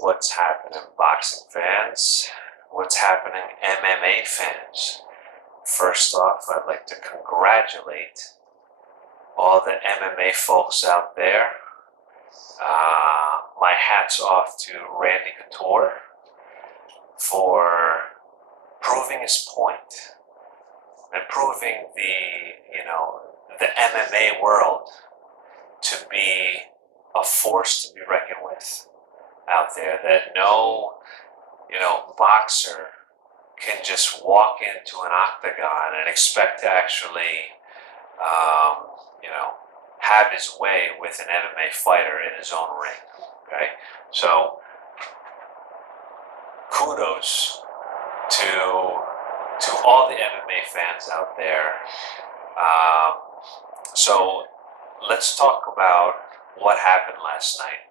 What's happening, boxing fans? What's happening, MMA fans? First off, I'd like to congratulate all the MMA folks out there. My hat's off to Randy Couture for proving his point and proving the MMA world to be a force to be reckoned with out there, that no, boxer can just walk into an octagon and expect to actually, have his way with an MMA fighter in his own ring. Okay, so kudos to all the MMA fans out there. So let's talk about what happened last night.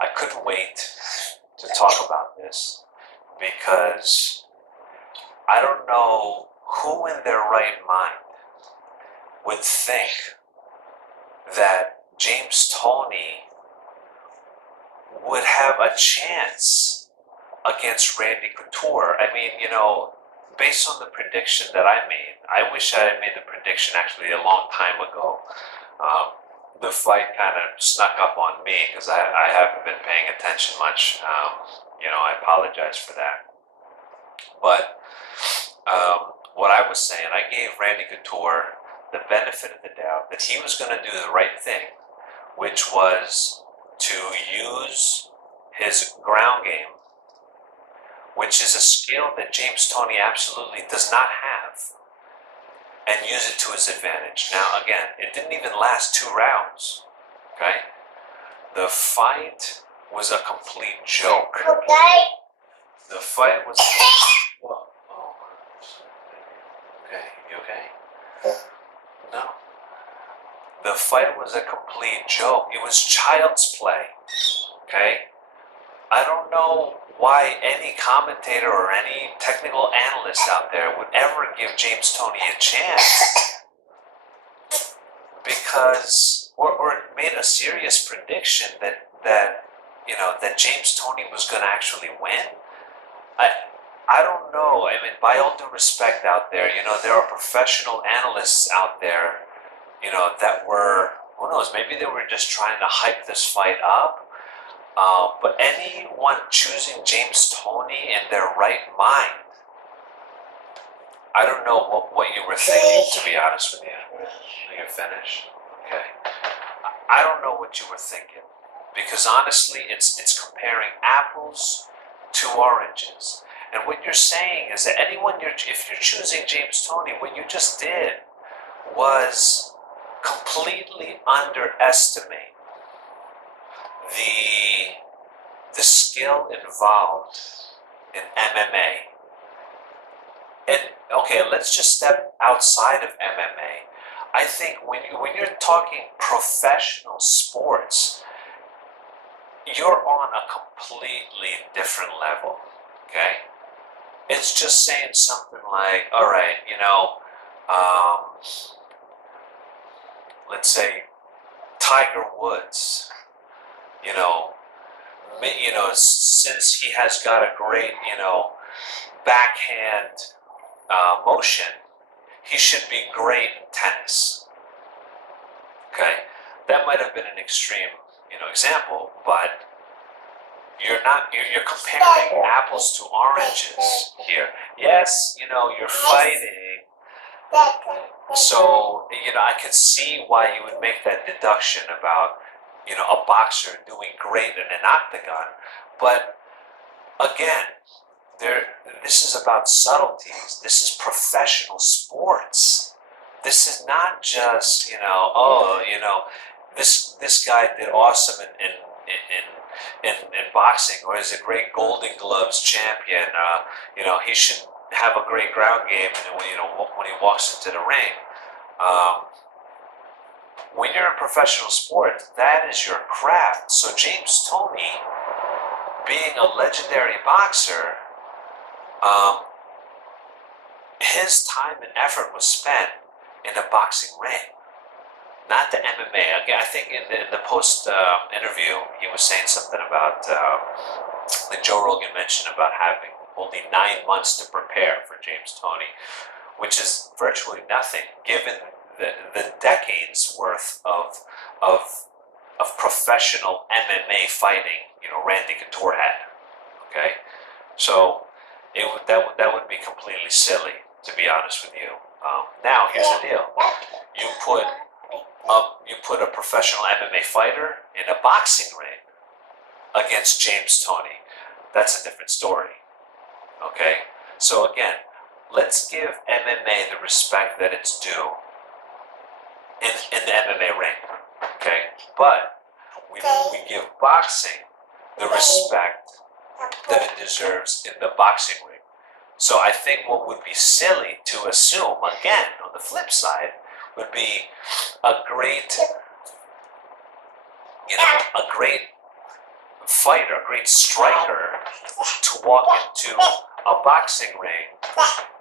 I couldn't wait to talk about this because I don't know who in their right mind would think that James Toney would have a chance against Randy Couture. I mean, based on the prediction that I made, I wish I had made the prediction actually a long time ago. The fight kind of snuck up on me because I haven't been paying attention much. I apologize for that. But what I was saying, I gave Randy Couture the benefit of the doubt that he was going to do the right thing, which was to use his ground game, which is a skill that James Toney absolutely does not have, and use it to his advantage. Now, again, it didn't even last 2 rounds, okay? The fight was a complete joke. Okay. The fight was... Whoa. Oh. Okay, you okay? No. The fight was a complete joke. It was child's play, okay? I don't know why any commentator or any technical analyst out there would ever give James Toney a chance, because or made a serious prediction that James Toney was going to actually win. I don't know. I mean, by all due respect out there, there are professional analysts out there, that were, who knows, maybe they were just trying to hype this fight up. But anyone choosing James Toney in their right mind, I don't know what you were thinking, to be honest with you. Are you finished? Okay. I don't know what you were thinking, because honestly, it's comparing apples to oranges. And what you're saying is that if you're choosing James Toney, what you just did was completely underestimate the skill involved in MMA. And okay, let's just step outside of MMA. I think when you're talking professional sports, you're on a completely different level. Okay, it's just saying something like, all right, let's say Tiger Woods. Since he has got a great, backhand motion, he should be great in tennis. Okay, that might have been an extreme, example, but you're comparing apples to oranges here. Yes, you're fighting. So, I could see why you would make that deduction about, a boxer doing great in an octagon. But again, this is about subtleties. This is professional sports. This is not just, this guy did awesome in boxing, or is a great Golden Gloves champion. He should have a great ground game, and when he walks into the ring. When you're in professional sport, that is your craft. So James Toney, being a legendary boxer, his time and effort was spent in a boxing ring. not the MMA. Again, I think in the post interview, he was saying something about, like Joe Rogan mentioned, about having only 9 months to prepare for James Toney, which is virtually nothing given the decades worth of professional MMA fighting, Randy Couture had. Okay, so that would be completely silly, to be honest with you. Now here's the deal: you put a professional MMA fighter in a boxing ring against James Toney. That's a different story. Okay, so again, let's give MMA the respect that it's due in the MMA ring. Okay, but we give boxing the respect that it deserves in the boxing ring. So I think what would be silly to assume, again, on the flip side, would be a great fighter, a great striker to walk into a boxing ring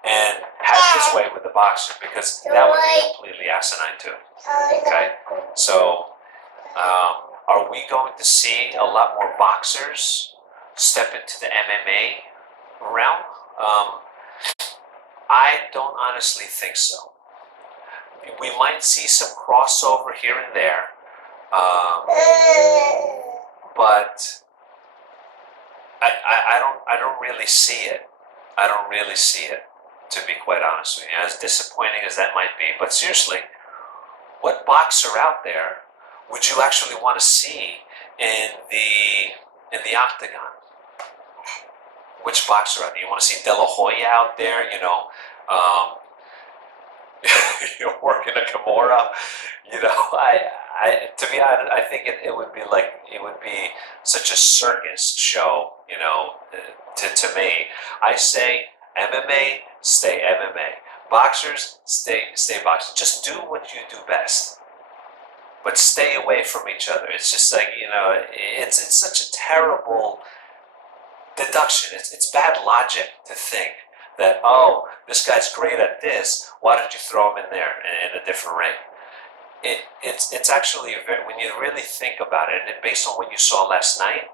and have his way with the boxer, because that would be completely asinine too. Okay, so are we going to see a lot more boxers step into the MMA realm? I don't honestly think so. We might see some crossover here and there, but I don't really see it. I don't really see it, to be quite honest with you, as disappointing as that might be. But seriously, what boxer out there would you actually want to see in the octagon? Which boxer out there? You want to see De La Hoya out there? You're working a Kimura. To be honest, I think it would be such a circus show. To me, I say MMA, stay MMA. Boxers, stay boxers. Just do what you do best, but stay away from each other. It's just like, it's such a terrible deduction. It's bad logic to think that, oh, this guy's great at this, why don't you throw him in there in a different ring? It's actually, when you really think about it, and based on what you saw last night,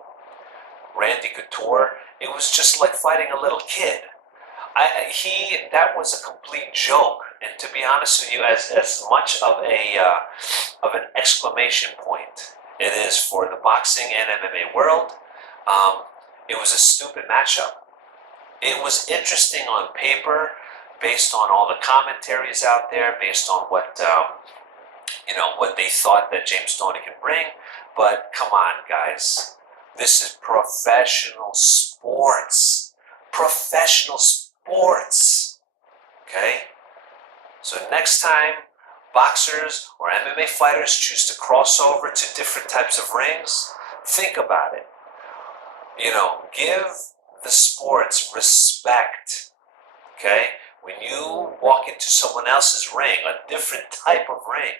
Randy Couture, it was just like fighting a little kid. That was a complete joke, and to be honest with you, as much of an exclamation point it is for the boxing and MMA world, it was a stupid matchup. It was interesting on paper, based on all the commentaries out there, based on what they thought that James Toney can bring. But come on, guys, this is professional sports. Professional sports. Okay? So next time boxers or MMA fighters choose to cross over to different types of rings, think about it. Give the sports respect. Okay? When you walk into someone else's ring, a different type of ring,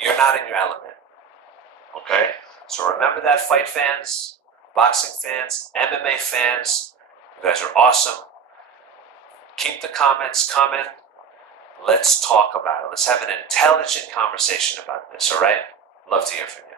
you're not in your element. Okay? So remember that, fight fans, boxing fans, MMA fans. You guys are awesome. Keep the comments coming. Let's talk about it. Let's have an intelligent conversation about this, all right? Love to hear from you.